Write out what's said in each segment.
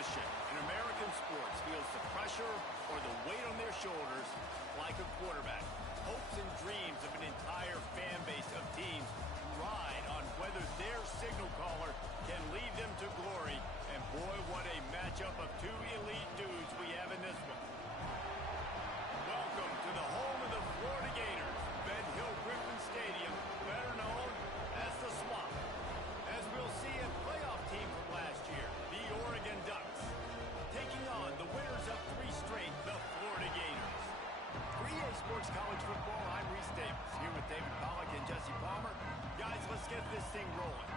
position in American sports feels the pressure or the weight on their shoulders like a quarterback. Hopes and dreams of an entire fan base of teams ride on whether their signal caller can lead them to glory. And boy, what a matchup of two elite dudes we have in this one. Welcome to the home of the Florida Gators, Ben Hill Griffin Stadium, better known as the Swamp. As we'll see a playoff team from last year, the Oregon Ducks, taking on the winners of 3 straight, the Florida Gators. For EA Sports College Football, I'm Reese Davis, here with David Pollack and Jesse Palmer. Guys, let's get this thing rolling.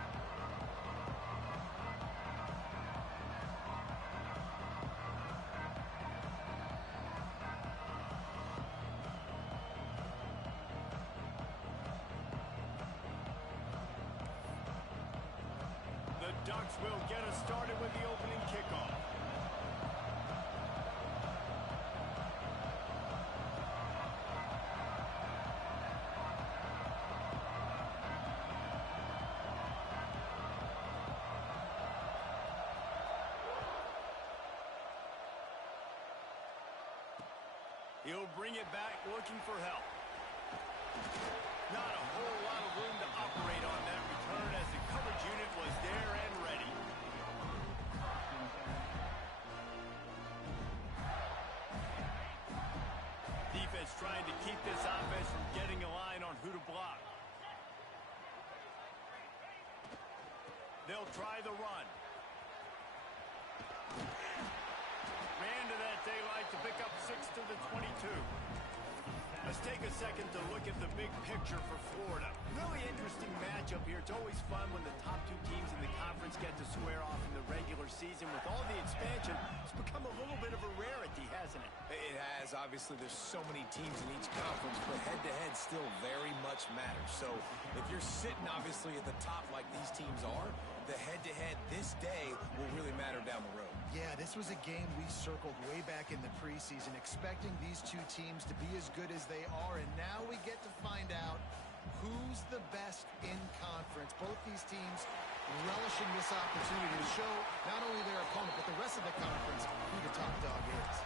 The Ducks will get us started with the opening kickoff. He'll bring it back looking for help. Not a whole lot of room to operate on that return as the coverage unit was there and ready. Defense trying to keep this offense from getting a line on who to block. They'll try the run. Ran to that daylight to pick up 6 to the 22. Let's take a second to look at the big picture for Florida. Really interesting matchup here. It's always fun when the top 2 teams in the conference get to square off in the regular season. With all the expansion, it's become a little bit of a rarity, hasn't it? It has. Obviously, there's so many teams in each conference, but head-to-head still very much matters. So if you're sitting, obviously, at the top like these teams are, the head-to-head this day will really matter down the road. Yeah, this was a game we circled way back in the preseason, expecting these 2 teams to be as good as they are, and now we get to find out who's the best in conference. Both these teams relishing this opportunity to show not only their opponent, but the rest of the conference who the top dog is.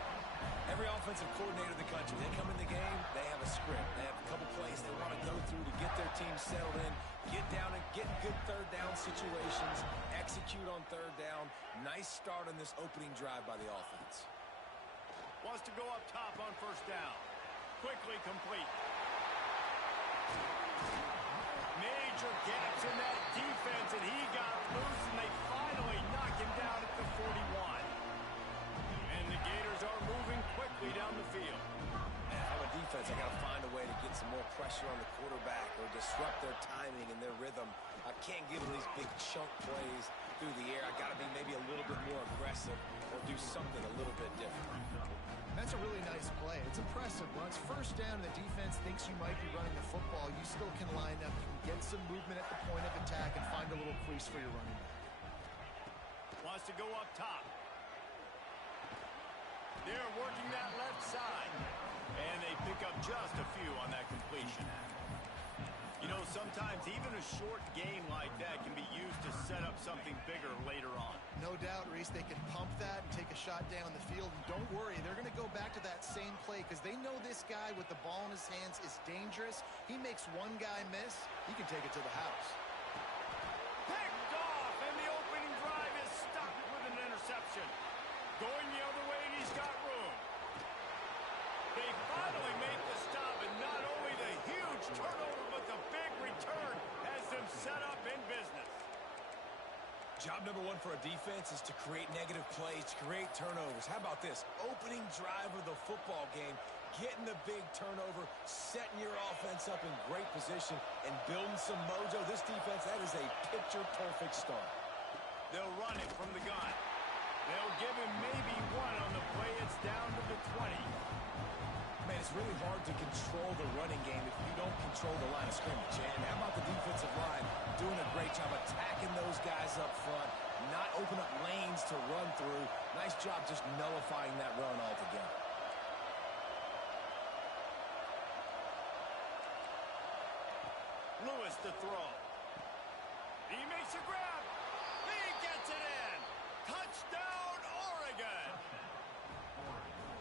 Every offensive coordinator in the country, they come in the game, they have a script. They have a couple plays they want to go through to get their team settled in, get down and get in good third down situations, execute on third down. Nice start on this opening drive by the offense. Wants to go up top on first down. Quickly complete. Major gaps in that defense, and he got loose, and they finally knock him down at the 41. And the Gators are moving quickly down the field. Man, if I'm a defense, I got to find a way to get some more pressure on the quarterback or disrupt their timing and their rhythm. I can't give them these big chunk plays through the air. I got to be maybe a little bit more aggressive or do something a little bit different. That's a really nice play. It's impressive. When it's first down and the defense thinks you might be running the football, you still can line up, you can get some movement at the point of attack and find a little crease for your running back. Wants to go up top. They're working that left side. And they pick up just a few on that completion. You know, sometimes even a short game like that can be used to set up something bigger later on. No doubt, Reese, they can pump that and take a shot down the field. And don't worry, they're going to go back to that same play because they know this guy with the ball in his hands is dangerous. He makes one guy miss, he can take it to the house. Picked off, and the opening drive is stuck with an interception. Going the other way, and he's got room. They finally make the stop, and not only the huge turnover, but the big return has them set up in business. Job number 1 for a defense is to create negative plays, to create turnovers. How about this? Opening drive of the football game, getting the big turnover, setting your offense up in great position, and building some mojo. This defense, that is a picture-perfect start. They'll run it from the gun. They'll give him maybe 1 on the play. It's down to the 20. Man, it's really hard to control the running game if you don't control the line of scrimmage. And how about the defensive line doing a great job attacking those guys up front, not open up lanes to run through. Nice job just nullifying that run altogether. Lewis to throw. He makes a grab. He gets it in. Touchdown, Oregon!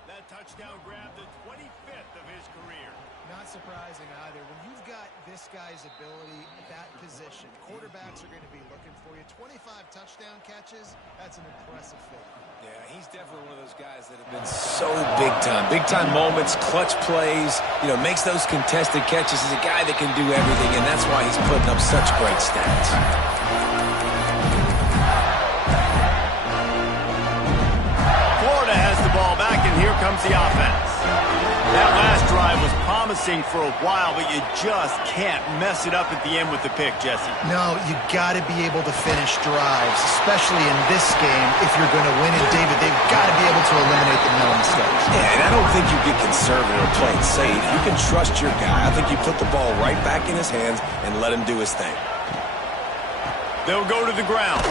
That touchdown grabbed the 25th of his career. Not surprising either. When you've got this guy's ability, that position, quarterbacks are going to be looking for you. 25 touchdown catches, that's an impressive feat. Yeah, he's definitely one of those guys that have been so big time. Big time moments, clutch plays, makes those contested catches. He's a guy that can do everything, and that's why he's putting up such great stats. Florida has the ball back, and here comes the offense. That last drive was promising for a while, but you just can't mess it up at the end with the pick, Jesse. No, you got to be able to finish drives, especially in this game if you're going to win. And, David, they've got to be able to eliminate the mental mistakes. Yeah, and I don't think you get conservative or play it safe. You can trust your guy. I think you put the ball right back in his hands and let him do his thing. They'll go to the ground.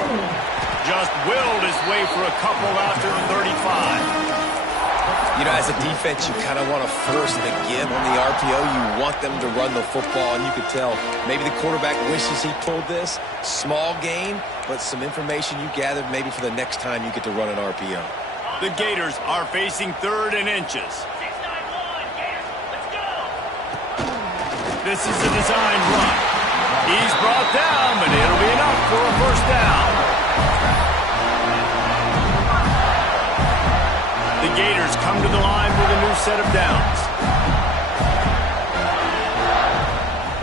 Just willed his way for a couple out to the 35. As a defense, you kind of want to force the give on the RPO. You want them to run the football, and you could tell maybe the quarterback wishes he pulled this. Small gain, but some information you gathered maybe for the next time you get to run an RPO. The Gators are facing 3rd and inches. 6-9-1, Gators, let's go! This is a design run. He's brought down, but it'll be enough for a first down. The Gators come to the line with a new set of downs.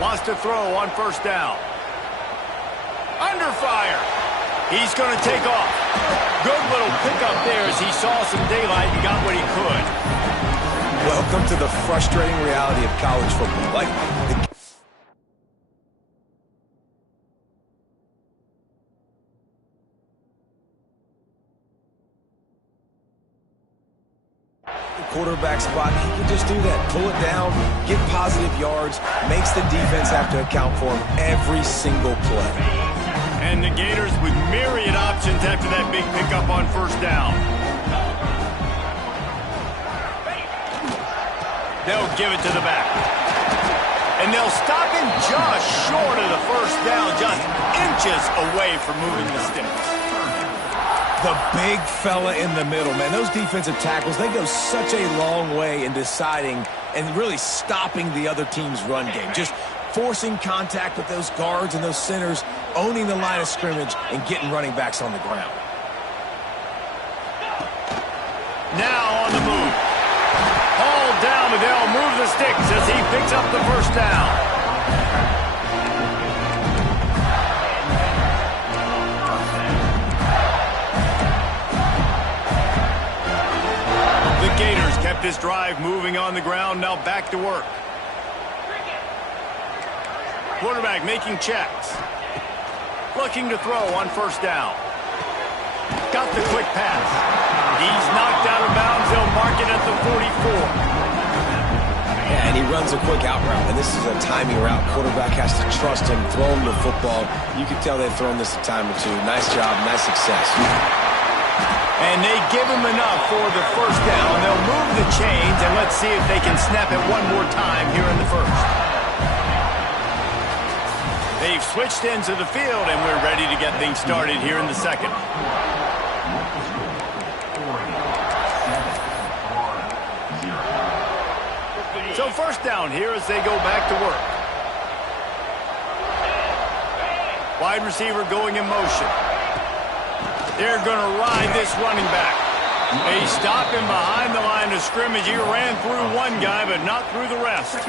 Wants to throw on first down. Under fire. He's going to take off. Good little pickup there as he saw some daylight and got what he could. Welcome to the frustrating reality of college football. Quarterback spot, he can just do that. Pull it down, get positive yards, makes the defense have to account for him every single play. And the Gators with myriad options after that big pickup on first down. They'll give it to the back. And they'll stop him just short of the first down, just inches away from moving the sticks. The big fella in the middle, man. Those defensive tackles, they go such a long way in deciding and really stopping the other team's run game. Just forcing contact with those guards and those centers, owning the line of scrimmage, and getting running backs on the ground. Now on the move. Hauled down, but they'll move the sticks as he picks up the first down. The Gators kept this drive moving on the ground, now back to work. Quarterback making checks. Looking to throw on first down. Got the quick pass. He's knocked out of bounds. They'll mark it at the 44. Yeah, and he runs a quick out route, and this is a timing route. Quarterback has to trust him, throw him the football. You can tell they've thrown this a time or two. Nice job, nice success. And they give him enough for the first down. They'll move the chains, and let's see if they can snap it one more time here in the first. They've switched ends of the field, and we're ready to get things started here in the second. So first down here as they go back to work. Wide receiver going in motion. They're going to ride this running back. They stop him behind the line of scrimmage. He ran through one guy, but not through the rest.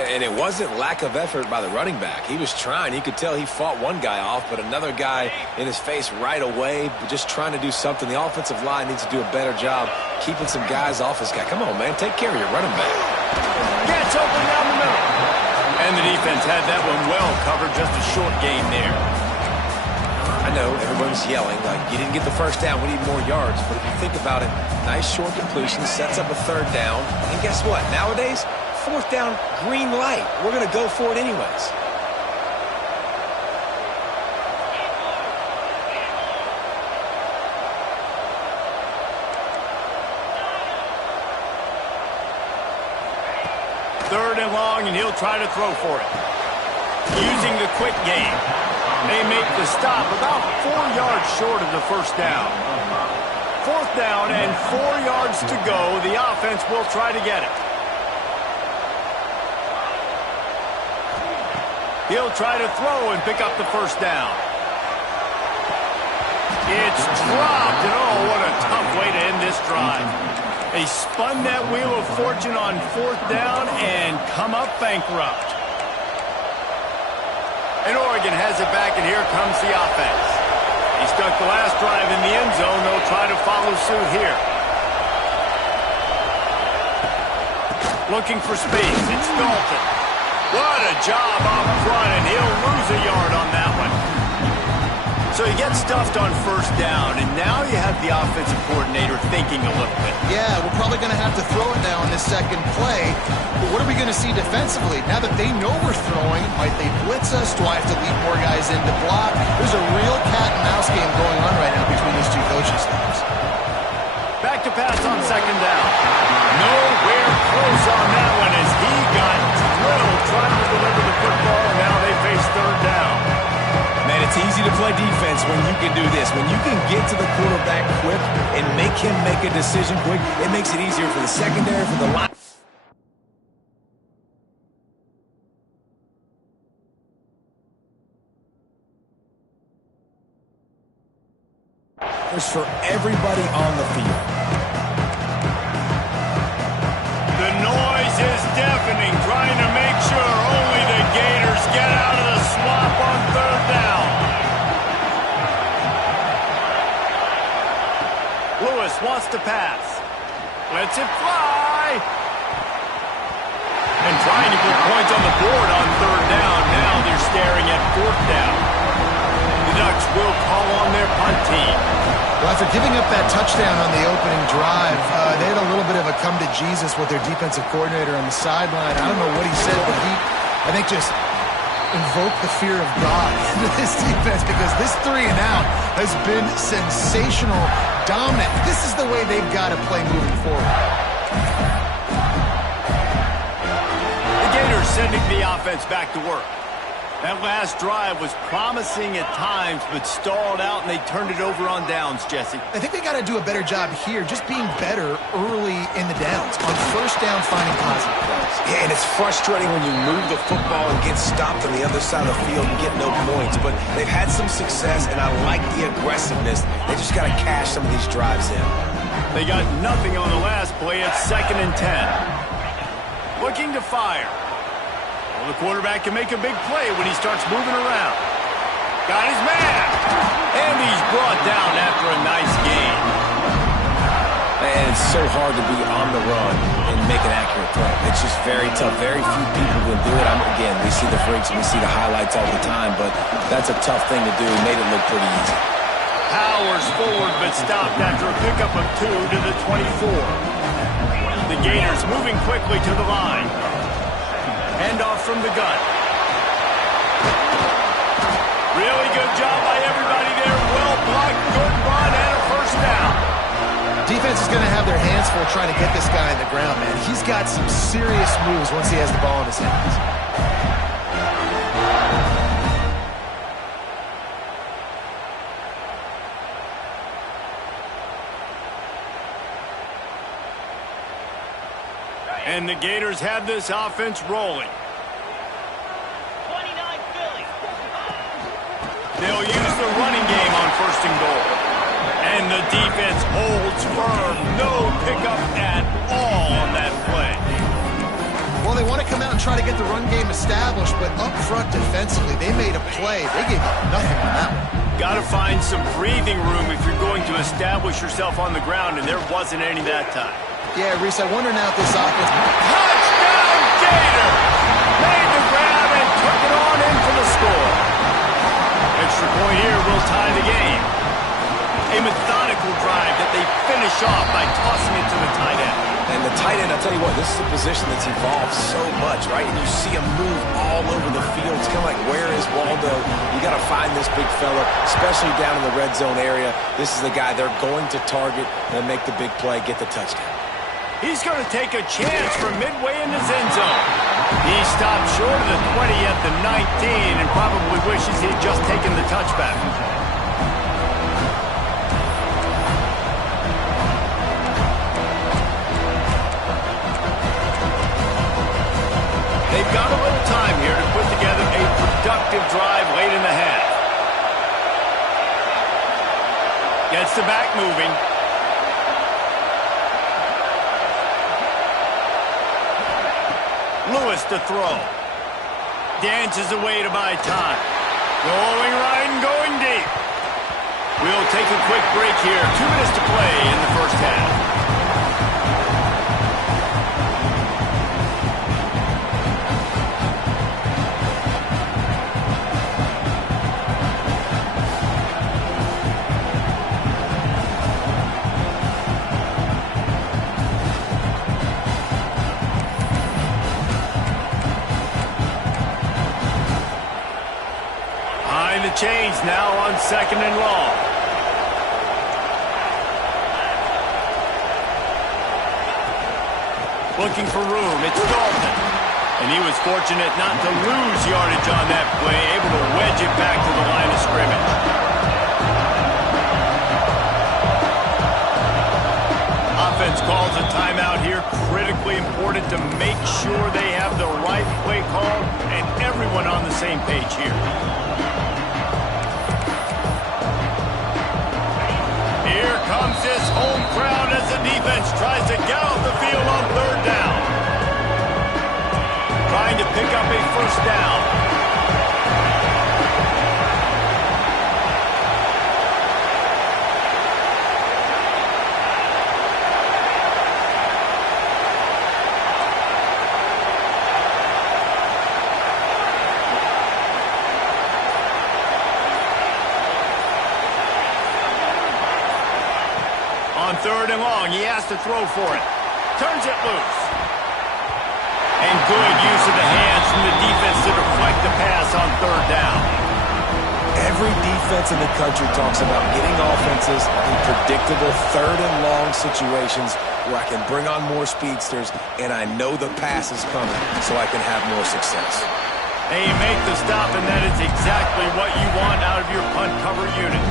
And it wasn't lack of effort by the running back. He was trying. You could tell he fought one guy off, but another guy in his face right away, just trying to do something. The offensive line needs to do a better job keeping some guys off his guy. Come on, man. Take care of your running back. Gets open down the middle. And the defense had that one well covered. Just a short gain there. I know everyone's yelling, like, you didn't get the first down, we need more yards. But if you think about it, nice short completion, sets up a third down. And guess what? Nowadays, fourth down, green light. We're going to go for it anyways. Third and long, and he'll try to throw for it. Using the quick game. They make took the stop about 4 yards short of the first down. 4th down and 4 yards to go. The offense will try to get it. He'll try to throw and pick up the first down. It's dropped, and oh, what a tough way to end this drive. They spun that wheel of fortune on 4th down and come up bankrupt. And Oregon has it back, and here comes the offense. He stuck the last drive in the end zone. They'll try to follow suit here. Looking for space. It's Dalton. What a job up front, and he'll lose a yard on that one. So he gets stuffed on 1st down, and now you have the offensive coordinator thinking a little bit. Yeah, we're probably going to have to throw it now on this second play. But what are we going to see defensively? Now that they know we're throwing, might they blitz us? Do I have to lead more guys in to block? There's a real cat-and-mouse game going on right now between these two coaching staffs. Back to pass on 2nd down. Nowhere close on that one as he got drilled trying to deliver the football, and now they face 3rd down. Man, it's easy to play defense when you can do this. When you can get to the quarterback quick and make him make a decision quick, it makes it easier for the secondary, for the line. For everybody on the field. The noise is deafening, trying to make sure only the Gators get out of the swamp on 3rd down. Lewis wants to pass. Lets it fly. And trying to put points on the board on 3rd down. Now they're staring at 4th down. The Ducks will call on their punt team. Well, after giving up that touchdown on the opening drive, they had a little bit of a come to Jesus with their defensive coordinator on the sideline. I don't know what he said, but he, I think, just invoked the fear of God into this defense, because this 3 and out has been sensational, dominant. This is the way they've got to play moving forward. The Gators sending the offense back to work. That last drive was promising at times, but stalled out, and they turned it over on downs, Jesse. I think they got to do a better job here, just being better early in the downs. On 1st down, finding positive plays. Yeah, and it's frustrating when you move the football and get stopped on the other side of the field and get no points. But they've had some success, and I like the aggressiveness. They just got to cash some of these drives in. They got nothing on the last play. It's 2nd and 10. Looking to fire. Well, the quarterback can make a big play when he starts moving around. Got his man. And he's brought down after a nice gain. And it's so hard to be on the run and make an accurate play. It's just very tough. Very few people can do it. Again, we see the freaks and we see the highlights all the time, but that's a tough thing to do. He made it look pretty easy. Powers forward, but stopped after a pickup of 2 to the 24. The Gators moving quickly to the line. Handoff from the gun. Really good job by everybody there. Well blocked, good run, and a 1st down. Defense is going to have their hands full trying to get this guy in the ground, man. He's got some serious moves once he has the ball in his hands. And the Gators have this offense rolling. 29 Philly. They'll use the running game on 1st and goal. And the defense holds firm. No pickup at all on that play. Well, they want to come out and try to get the run game established, but up front defensively, they made a play. They gave up nothing on that one. Got to find some breathing room if you're going to establish yourself on the ground, and there wasn't any that time. Yeah, Reese, I wonder now if this offense... Touchdown, Gator! Made the grab and took it on in for the score. Extra point here will tie the game. A methodical drive that they finish off by tossing it to the tight end. And the tight end, I'll tell you what, this is a position that's evolved so much, right? And you see him move all over the field. It's kind of like, where is Waldo? You got to find this big fella, especially down in the red zone area. This is the guy they're going to target and make the big play, get the touchdown. He's going to take a chance from midway in his end zone. He stopped short of the 20 at the 19 and probably wishes he'd just taken the touchback. They've got a little time here to put together a productive drive late in the half. Gets the back moving. Lewis to throw. Dances away to buy time. Going right and going deep. We'll take a quick break here. 2 minutes to play in the first half. Change now on 2nd and long. Looking for room. It's Dalton. And he was fortunate not to lose yardage on that play, able to wedge it back to the line of scrimmage. Offense calls a timeout here. Critically important to make sure they have the right play call and everyone on the same page here. Here comes this home crowd as the defense tries to get off the field on 3rd down. Trying to pick up a 1st down. On 3rd and long, he has to throw for it. Turns it loose. And good use of the hands from the defense to deflect the pass on 3rd down. Every defense in the country talks about getting offenses in predictable 3rd and long situations where I can bring on more speedsters and I know the pass is coming so I can have more success. And you make the stop, and that is exactly what you want out of your punt cover unit.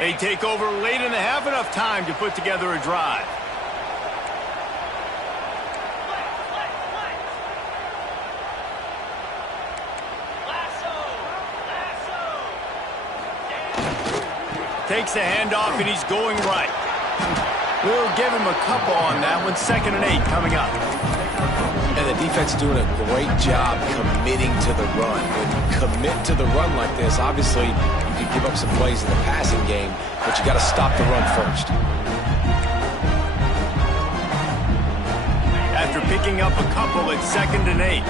They take over late in the half, enough time to put together a drive. Takes the handoff, and he's going right. We'll give him a couple on that one. 2nd and 8 coming up. And the defense doing a great job committing to the run. When you commit to the run like this, obviously you can give up some plays in the passing game, but you got to stop the run first. After picking up a couple at 2nd and 8.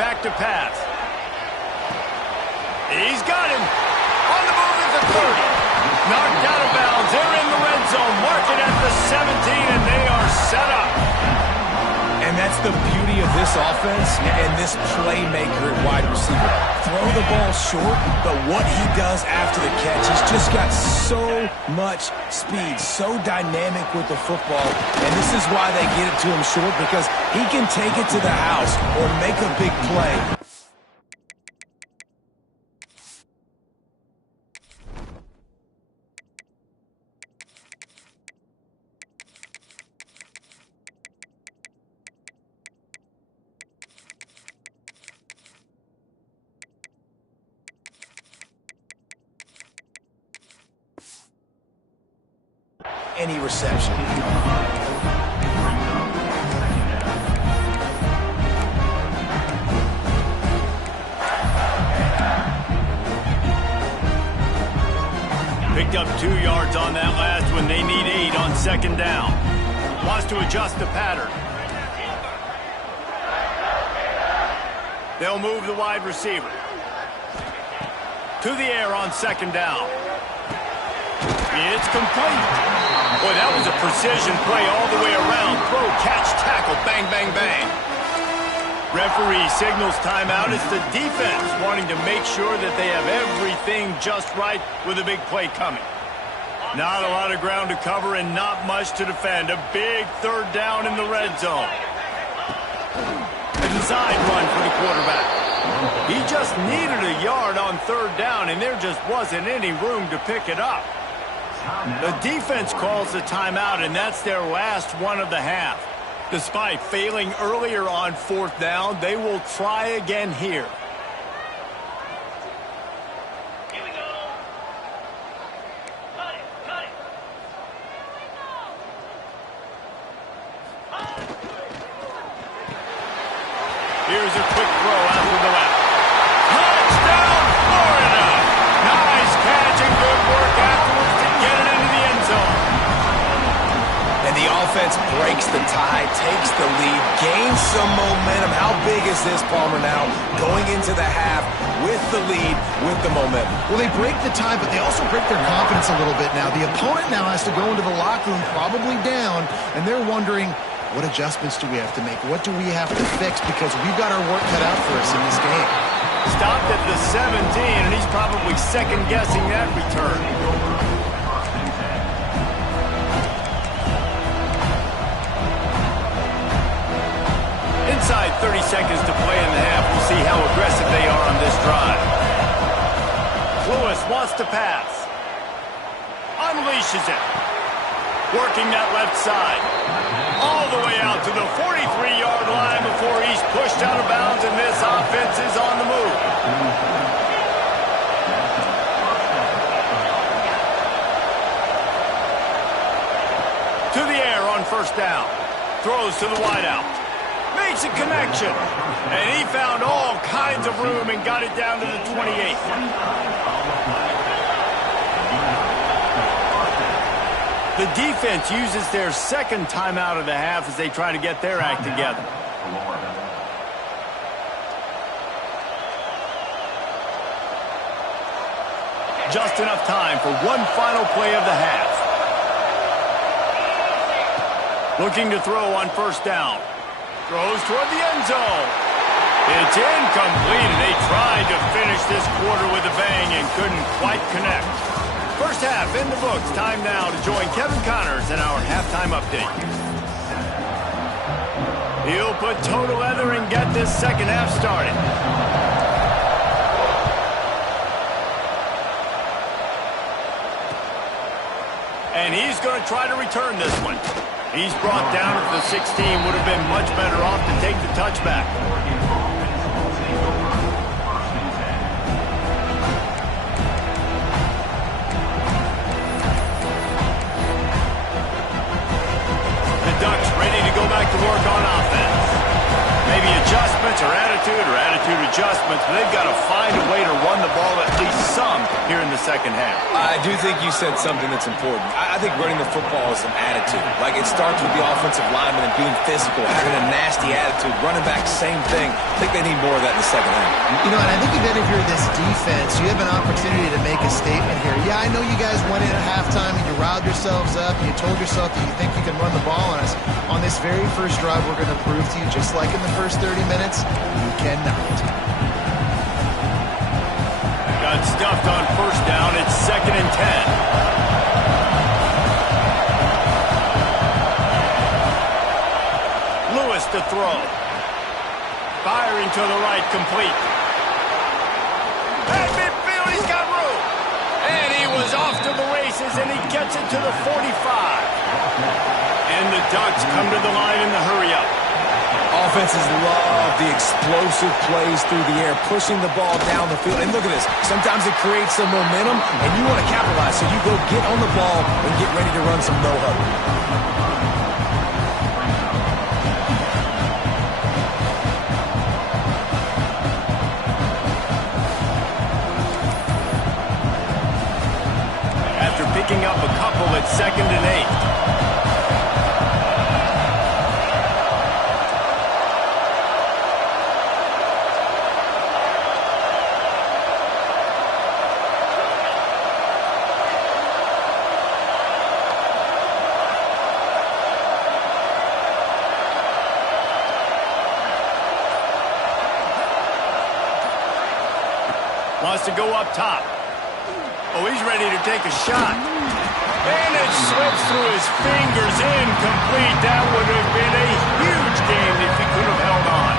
Back to pass. He's got him. On the move at the 30. Knocked out of bounds. They're in the red zone. Mark it at the 17, and they are set up. And that's the beauty of this offense and this playmaker at wide receiver. Throw the ball short, but what he does after the catch, he's just got so much speed, so dynamic with the football. And this is why they get it to him short, because he can take it to the house or make a big play. Any reception. Picked up 2 yards on that last one. They need 8 on 2nd down. Wants to adjust the pattern. They'll move the wide receiver. To the air on 2nd down. It's complete. Boy, that was a precision play all the way around. Throw, catch, tackle, bang, bang, bang. Referee signals timeout. It's the defense wanting to make sure that they have everything just right with a big play coming. Not a lot of ground to cover and not much to defend. A big third down in the red zone. A design run for the quarterback. He just needed a yard on third down, and there just wasn't any room to pick it up. The defense calls the timeout, and that's their last one of the half. Despite failing earlier on fourth down, they will try again here. Here we go. Cut it, cut it. Here's a quick throw out to the left. Touchdown, Florida! Nice catch and good work afterwards to get it into the end zone. And the offense breaks the tie, takes the lead, gains some momentum. How big is this, Palmer, now? Going into the half with the lead, with the momentum. Well, they break the tie, but they also break their confidence a little bit now. The opponent now has to go into the locker room probably down, and they're wondering, what adjustments do we have to make? What do we have to fix? Because we've got our work cut out for us in this game. Stopped at the 17, and he's probably second-guessing that return. Inside 30 seconds to play in the half. We'll see how aggressive they are on this drive. Lewis wants to pass. Unleashes it. Working that left side. All the way out to the 43-yard line before he's pushed out of bounds, and this offense is on the move. To the air on first down. Throws to the wideout. Makes a connection. And he found all kinds of room and got it down to the 28. The defense uses their second timeout of the half as they try to get their act together. Just enough time for one final play of the half. Looking to throw on first down. Throws toward the end zone. It's incomplete, and they tried to finish this quarter with a bang and couldn't quite connect. First half in the books. Time now to join Kevin Connors in our halftime update. He'll put total leather and get this second half started. And he's going to try to return this one. He's brought down at the 16. Would have been much better off to take the touchback. The Ducks ready to go back to work on offense. Maybe adjustments or attitude adjustments, but they've got to find a way to run the ball at least some here in the second half. I do think you said something that's important. I think running the football is an attitude. Like, it starts with the offensive lineman and being physical, having a nasty attitude. Running back, same thing. I think they need more of that in the second half. You know, and I think even if you're this defense, you have an opportunity to make a statement here. Yeah, I know you guys went in at halftime and you riled yourselves up and you told yourself that you think you can run the ball on us. On this very first drive, we're going to prove to you, just like in the first 30 minutes, you cannot. Got stuffed on first down. It's 2nd and 10. Lewis to throw. Firing to the right, complete. At midfield, he's got room. And he was off to the races, and he gets it to the 45. And the Ducks come to the line in the hurry-up. Offenses love the explosive plays through the air, pushing the ball down the field. And look at this. Sometimes it creates some momentum, and you want to capitalize. So you go get on the ball and get ready to run some no-huddle. Picking up a couple at 2nd and 8. wants to go up top. Oh, he's ready to take a shot. And it slips through his fingers, incomplete. That would have been a huge game if he could have held on.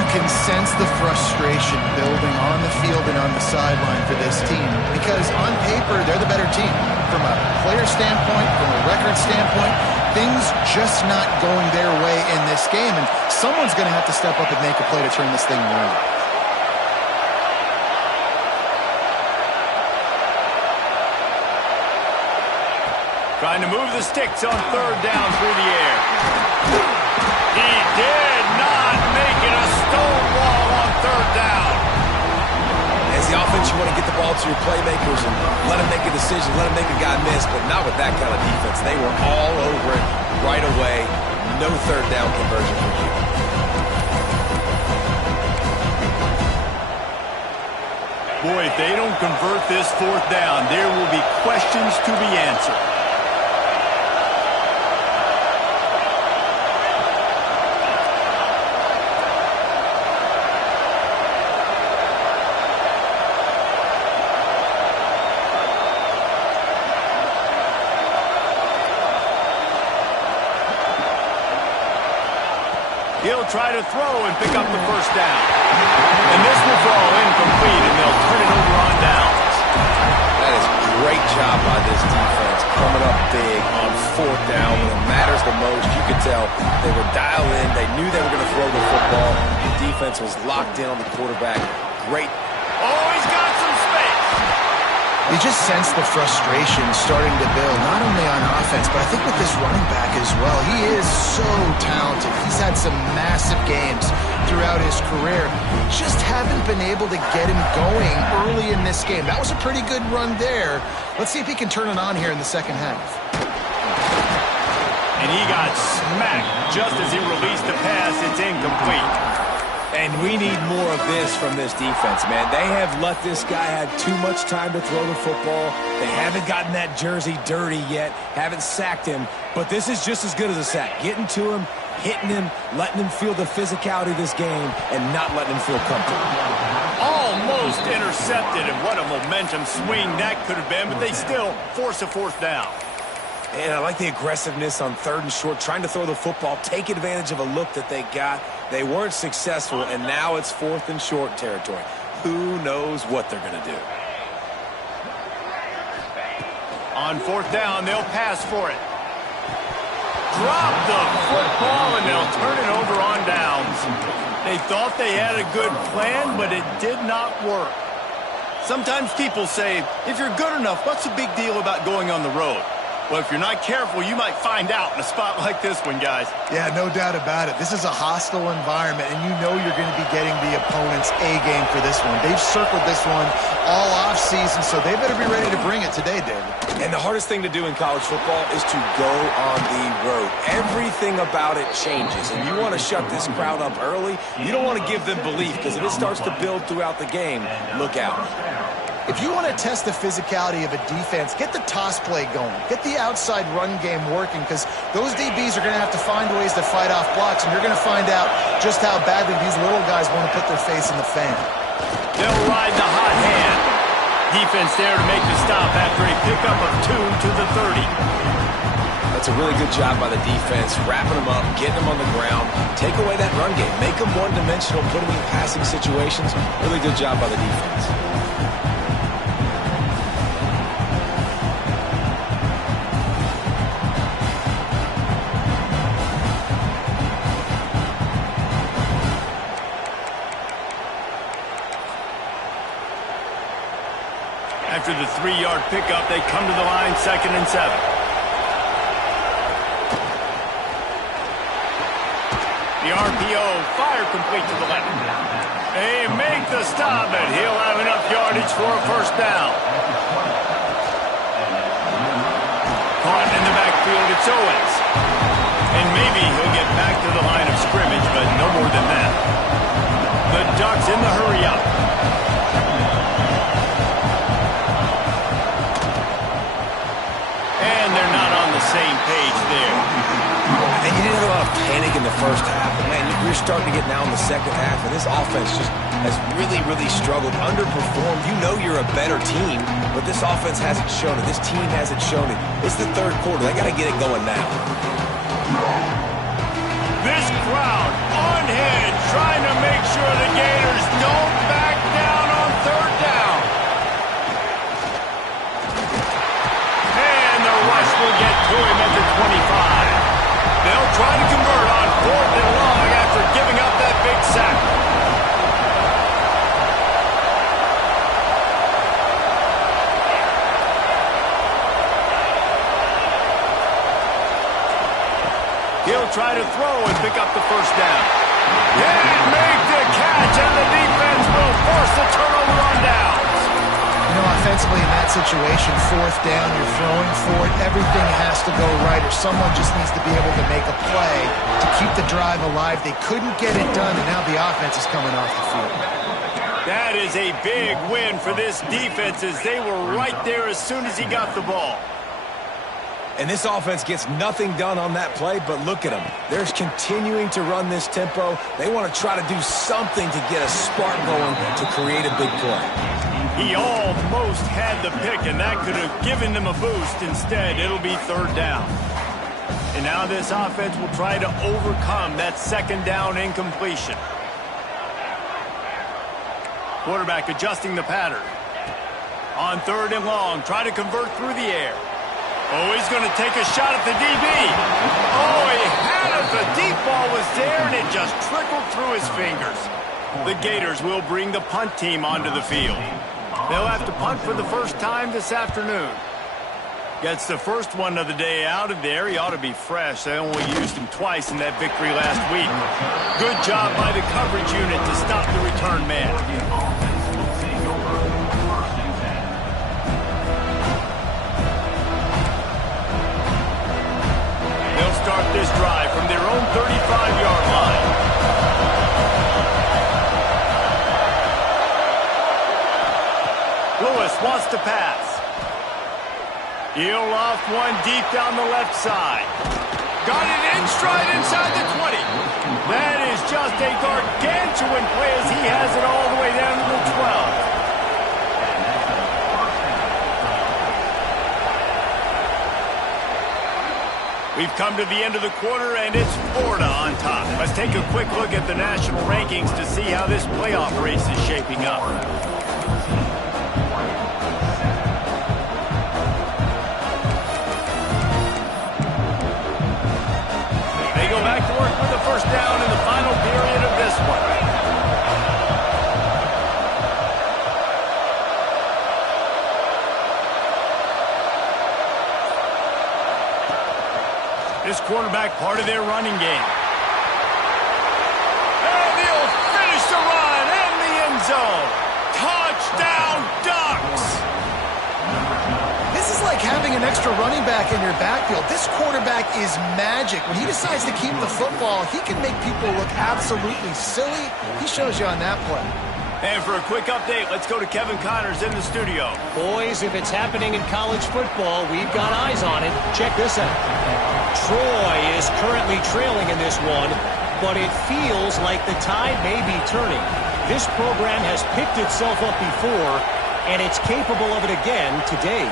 You can sense the frustration building on the field and on the sideline for this team because on paper, they're the better team. From a player standpoint, from a record standpoint, things just not going their way in this game, and someone's going to have to step up and make a play to turn this thing around. Trying to move the sticks on third down through the air. He did not make it a stone wall on third down. As the offense, you want to get the ball to your playmakers and let them make a decision, let them make a guy miss, but not with that kind of defense. They were all over it right away. No third down conversion for you. Boy, if they don't convert this fourth down, there will be questions to be answered. He'll try to throw and pick up the first down. And this will fall incomplete, and they'll turn it over on downs. That is a great job by this defense, coming up big on fourth down when it matters the most. You could tell they were dialed in. They knew they were going to throw the football. The defense was locked in on the quarterback. Great. Oh, he's got some space. You just sense the frustration starting to build, not only on offense, but I think with this running back as well. He is so talented. He's had some massive games throughout his career. Just haven't been able to get him going early in this game. That was a pretty good run there. Let's see if he can turn it on here in the second half. And he got smacked just as he released the pass. It's incomplete. And we need more of this from this defense, man. They have let this guy have too much time to throw the football. They haven't gotten that jersey dirty yet, haven't sacked him. But this is just as good as a sack. Getting to him, hitting him, letting him feel the physicality of this game, and not letting him feel comfortable. Almost intercepted, and what a momentum swing that could have been, but they still force a fourth down. And I like the aggressiveness on third and short, trying to throw the football, take advantage of a look that they got. They weren't successful, and now it's fourth and short territory. Who knows what they're going to do? On fourth down, they'll pass for it. Drop the football, and they'll turn it over on downs. They thought they had a good plan, but it did not work. Sometimes people say, if you're good enough, what's the big deal about going on the road? Well, if you're not careful, you might find out in a spot like this one, guys. Yeah, no doubt about it. This is a hostile environment, and you know you're going to be getting the opponent's A-game for this one. They've circled this one all offseason, so they better be ready to bring it today, David. And the hardest thing to do in college football is to go on the road. Everything about it changes, and you want to shut this crowd up early. You don't want to give them belief, because if it starts to build throughout the game, look out. If you want to test the physicality of a defense, get the toss play going. Get the outside run game working, because those DBs are going to have to find ways to fight off blocks, and you're going to find out just how badly these little guys want to put their face in the fan. They'll ride the hot hand. Defense there to make the stop after a pickup of 2 to the 30. That's a really good job by the defense, wrapping them up, getting them on the ground, take away that run game, make them one-dimensional, put them in passing situations. Really good job by the defense. After the 3-yard pickup, they come to the line, 2nd and 7. The RPO, fire complete to the left. They make the stop, and he'll have enough yardage for a first down. Caught in the backfield, it's Owens. And maybe he'll get back to the line of scrimmage, but no more than that. The Ducks in the hurry-up. And they're not on the same page there. And you didn't have a lot of panic in the first half. But man, we're starting to get now in the second half, and this offense just has really, really struggled, underperformed. You know you're a better team, but this offense hasn't shown it. This team hasn't shown it. It's the third quarter. They got to get it going now. This crowd unhinged, trying to make sure the Gators don't back down on third down. And the rush will get to him at the 25. They'll try to convert on 4th and long after giving up that big sack. He'll try to throw and pick up the first down. Can't make the catch, and the defense will force the turnover on downs. You know, offensively in that situation, 4th down, you're throwing for it. Everything has to go right, or someone just needs to be able to make a play to keep the drive alive. They couldn't get it done, and now the offense is coming off the field. That is a big win for this defense, as they were right there as soon as he got the ball. And this offense gets nothing done on that play, but look at them. They're continuing to run this tempo. They want to try to do something to get a spark going to create a big play. He almost had the pick, and that could have given them a boost. Instead, it'll be third down. And now this offense will try to overcome that second down incompletion. Quarterback adjusting the pattern. On 3rd and long, try to convert through the air. Oh, he's going to take a shot at the DB. Oh, he had it. The deep ball was there, and it just trickled through his fingers. The Gators will bring the punt team onto the field. They'll have to punt for the first time this afternoon. Gets the first one of the day out of there. He ought to be fresh. They only used him twice in that victory last week. Good job by the coverage unit to stop the return man. They'll start this drive from their own 35-yard line. Lewis wants to pass. He'll loft one deep down the left side. Got it in stride inside the 20. That is just a gargantuan play as he has it all the way down to the 12. We've come to the end of the quarter, and it's Florida on top. Let's take a quick look at the national rankings to see how this playoff race is shaping up. They go back to work with the first down in the final period of this one. This quarterback part of their running game. And he'll finish the run in the end zone. Touchdown Ducks! This is like having an extra running back in your backfield. This quarterback is magic. When he decides to keep the football, he can make people look absolutely silly. He shows you on that play. And for a quick update, let's go to Kevin Connors in the studio. Boys, if it's happening in college football, we've got eyes on it. Check this out. Troy is currently trailing in this one, but it feels like the tide may be turning. This program has picked itself up before, and it's capable of it again today.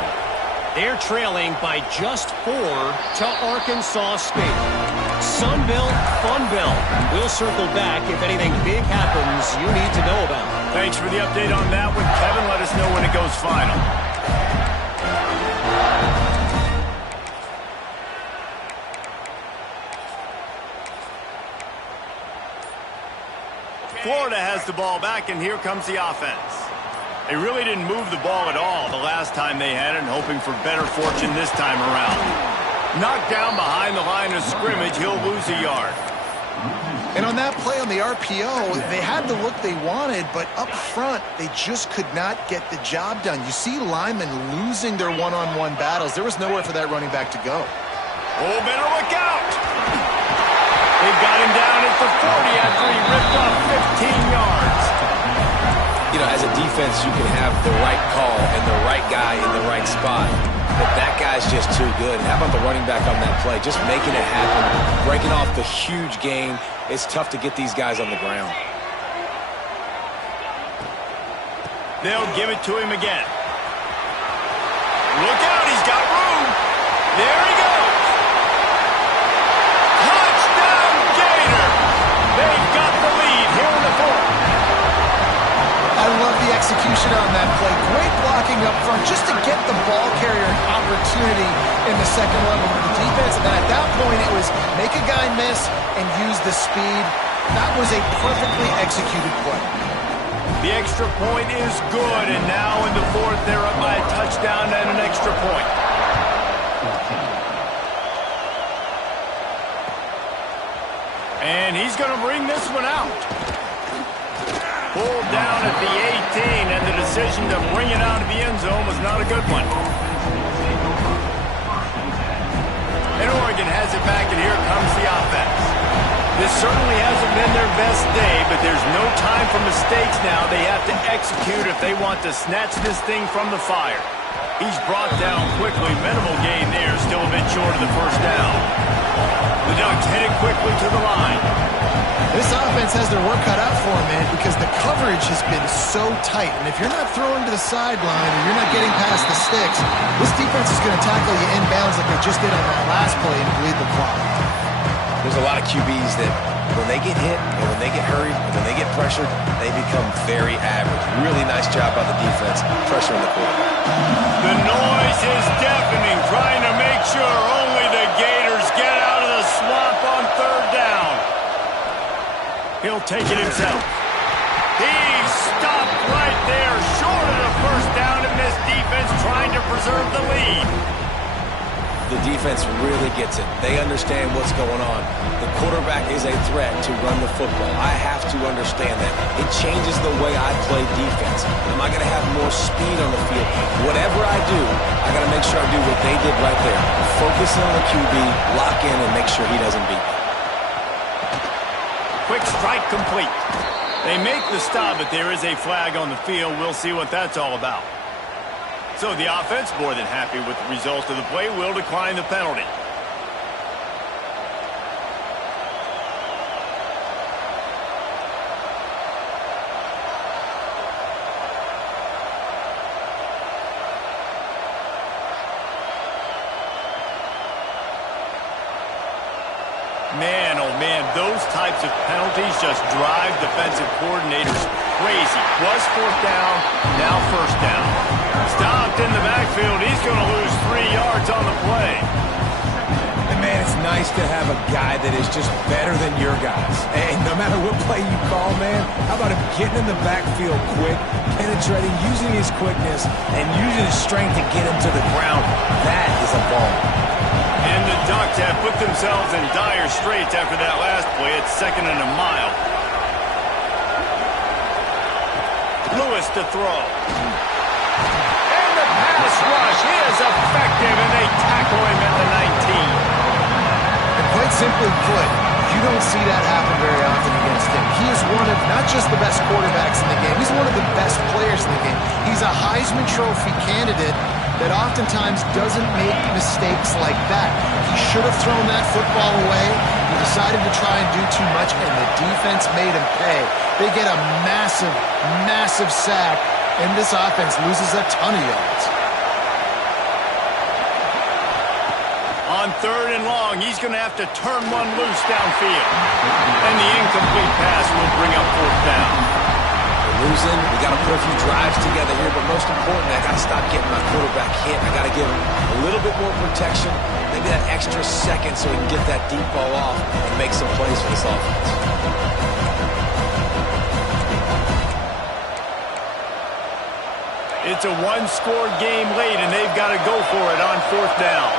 They're trailing by just 4 to Arkansas State. Sunbelt, Funbelt. We'll circle back if anything big happens you need to know about. Thanks for the update on that one, Kevin. Let us know when it goes final. Florida has the ball back, and here comes the offense. They really didn't move the ball at all the last time they had it, and hoping for better fortune this time around. Knocked down behind the line of scrimmage, he'll lose a yard. And on that play on the RPO, they had the look they wanted, but up front, they just could not get the job done. You see linemen losing their one-on-one battles. There was nowhere for that running back to go. Oh, better look out! They've got him down at the 40 after he ripped off 15 yards. You know, as a defense, you can have the right call and the right guy in the right spot. but that guy's just too good. And how about the running back on that play? Just making it happen, breaking off the huge gain. It's tough to get these guys on the ground. They'll give it to him again. Look out, he's got room. There he goes. Touchdown, Gator. They've got the lead here in the fourth. I love the execution on that play. Great blocking up front just to get the ball carrier an opportunity in the second level of the defense. And then at that point, it was make a guy miss and use the speed. That was a perfectly executed play. The extra point is good, and now in the fourth, they're up by a touchdown and an extra point. And he's going to bring this one out. Pulled down at the 18, and the decision to bring it out of the end zone was not a good one. And Oregon has it back, and here comes the offense. This certainly hasn't been their best day, but there's no time for mistakes now. They have to execute if they want to snatch this thing from the fire. He's brought down quickly. Minimal gain there, still a bit short of the first down. The Ducks headed quickly to the line. This offense has their work cut out for them, man, because the coverage has been so tight. And if you're not throwing to the sideline or you're not getting past the sticks, this defense is going to tackle you inbounds like they just did on that last play and bleed the clock. There's a lot of QBs that when they get hit and when they get hurried and when they get pressured, they become very average. Really nice job by the defense, pressuring the quarterback. The noise is deafening, trying to make sure only the Gators get out of the swamp on third down. He'll take it himself. He stopped right there, short of the first down, and this defense trying to preserve the lead. The defense really gets it. They understand what's going on. The quarterback is a threat to run the football. I have to understand that. It changes the way I play defense. Am I going to have more speed on the field? Whatever I do, I got to make sure I do what they did right there. Focus on the QB, lock in, and make sure he doesn't beat me. Quick strike complete. They make the stop, but there is a flag on the field. We'll see what that's all about. So the offense, more than happy with the result of the play, will decline the penalty. Man, oh man, those types of penalties just drive defensive coordinators crazy. Was fourth down, now first down. Stopped in the backfield. He's going to lose 3 yards on the play. And man, it's nice to have a guy that is just better than your guys. And no matter what play you call, man, how about him getting in the backfield quick, penetrating, using his quickness, and using his strength to get him to the ground. That is a ball. And the Ducks have put themselves in dire straits after that last play. It's 2nd and a mile. Lewis to throw. And the pass rush is effective, and they tackle him at the 19. And quite simply put, you don't see that happen very often against him. He is one of not just the best quarterbacks in the game, he's one of the best players in the game. He's a Heisman Trophy candidate that oftentimes doesn't make mistakes like that. He should have thrown that football away. He decided to try and do too much, and the defense made him pay. They get a massive, massive sack, and this offense loses a ton of yards. On 3rd and long, he's going to have to turn one loose downfield. And the incomplete pass will bring up 4th down. Losing, we got to put a few drives together here, but most importantly, I got to stop getting my quarterback hit. I got to give him a little bit more protection, maybe that extra second so he can get that deep ball off and make some plays for this offense. It's a one-score game late, and they've got to go for it on 4th down.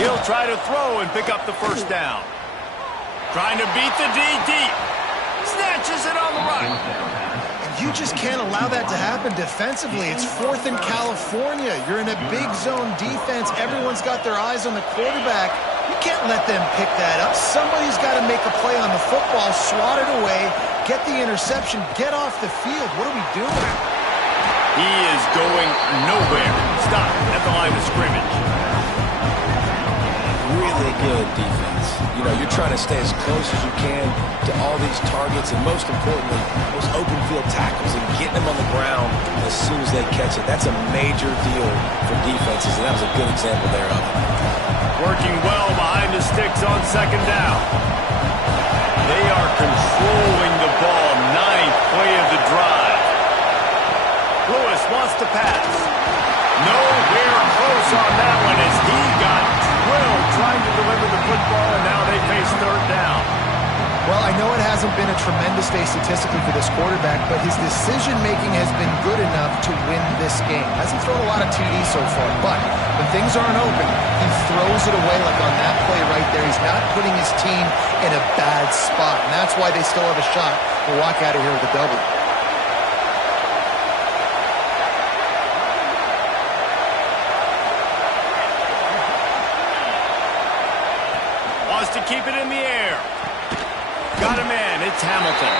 He'll try to throw and pick up the first down. Trying to beat the D deep. Snatches it on the run. you just can't allow that to happen defensively. It's 4th in California. You're in a big zone defense. Everyone's got their eyes on the quarterback. You can't let them pick that up. Somebody's got to make a play on the football, swat it away, get the interception, get off the field. What are we doing? He is going nowhere. Stop at the line of scrimmage. Really good defense. You know, you're trying to stay as close as you can to all these targets, and most importantly, those open field tackles and getting them on the ground as soon as they catch it. That's a major deal for defenses, and that was a good example there of it. Working well behind the sticks on 2nd down. They are controlling the ball. 9th play of the drive. Lewis wants to pass. Nowhere close on that one as he got drilled trying to deliver the football, and now they face 3rd down. Well, I know it hasn't been a tremendous day statistically for this quarterback, but his decision-making has been good enough to win this game. Hasn't thrown a lot of TDs so far, but when things aren't open, he throws it away like on that play right there. He's not putting his team in a bad spot, and that's why they still have a shot to walk out of here with a double. Wants to keep it in the air. Got a man, it's Hamilton.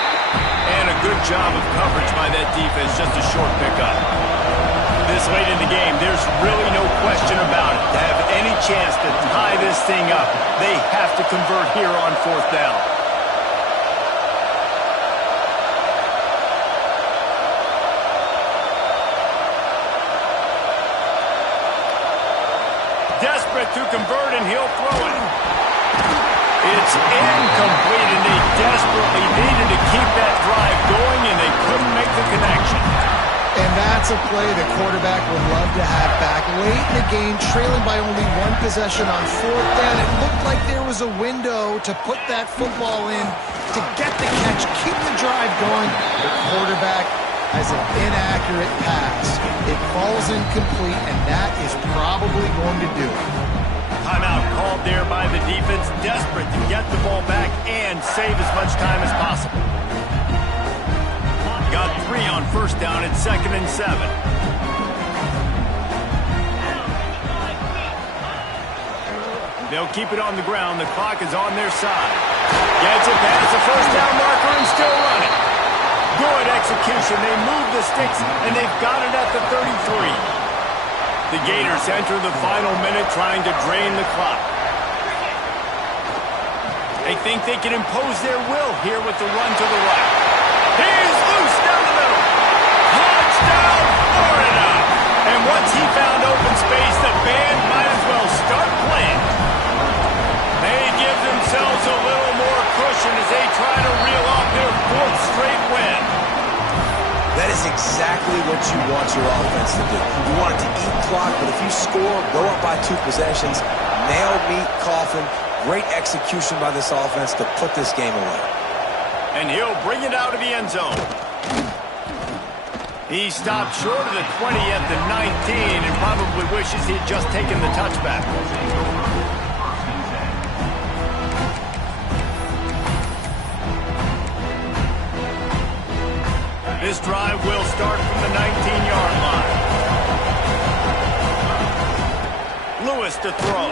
And a good job of coverage by that defense, just a short pickup. This late in the game, there's really no question about it. To have any chance to tie this thing up, they have to convert here on 4th down. Desperate to convert, and he'll throw it. It's incomplete, and they desperately needed to keep that drive going, and they couldn't make the connection. And that's a play the quarterback would love to have back. Late in the game, trailing by only 1 possession on 4th down, it looked like there was a window to put that football in, to get the catch, keep the drive going. The quarterback has an inaccurate pass. It falls incomplete, and that is probably going to do it. Timeout called there by the defense, desperate to get the ball back and save as much time as possible. Got 3 on 1st down at 2nd and 7. They'll keep it on the ground. The clock is on their side. Gets it past the 1st down marker and still running. Good execution. They move the sticks, and they've got it at the 33. The Gators enter the final minute trying to drain the clock. They think they can impose their will here with the run to the right. He's loose down the middle. Touchdown, Florida. And once he found open space, the band might as well start playing. They give themselves a little more cushion as they try to reel off their 4th straight win. That is exactly what you want your offense to do. You want it to eat clock, but if you score, go up by 2 possessions, nail, meet, coffin. Great execution by this offense to put this game away. And he'll bring it out of the end zone. He stopped short of the 20 at the 19 and probably wishes he'd just taken the touchback. This drive will start from the 19-yard line. Lewis to throw.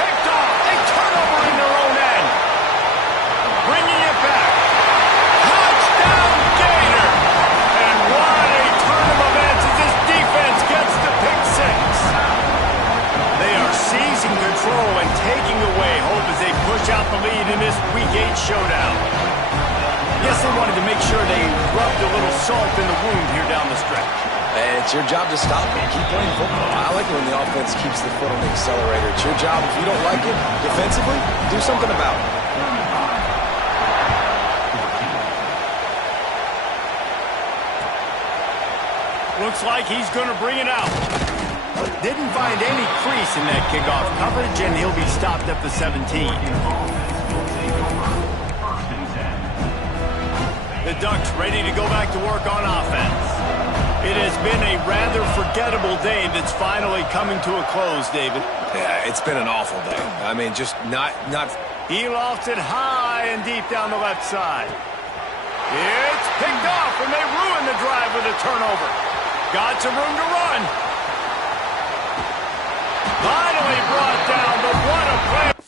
Picked off. A turnover in their own end. Bringing it back. Touchdown, Gator. And what a turn of events as this defense gets the pick 6. They are seizing control and taking away hope as they push out the lead in this Week 8 showdown. Yes, they wanted to make sure they rubbed a little salt in the wound here down the stretch. And it's your job to stop them. Keep playing football. I like it when the offense keeps the foot on the accelerator. It's your job. If you don't like it defensively, do something about it. Looks like he's going to bring it out. Didn't find any crease in that kickoff coverage, and he'll be stopped at the 17. The Ducks ready to go back to work on offense. It has been a rather forgettable day that's finally coming to a close, David. Yeah, it's been an awful day. I mean, just not... He lofts it high and deep down the left side. It's picked off, and they ruin the drive with a turnover. Got some room to run. Finally brought down, but what a play.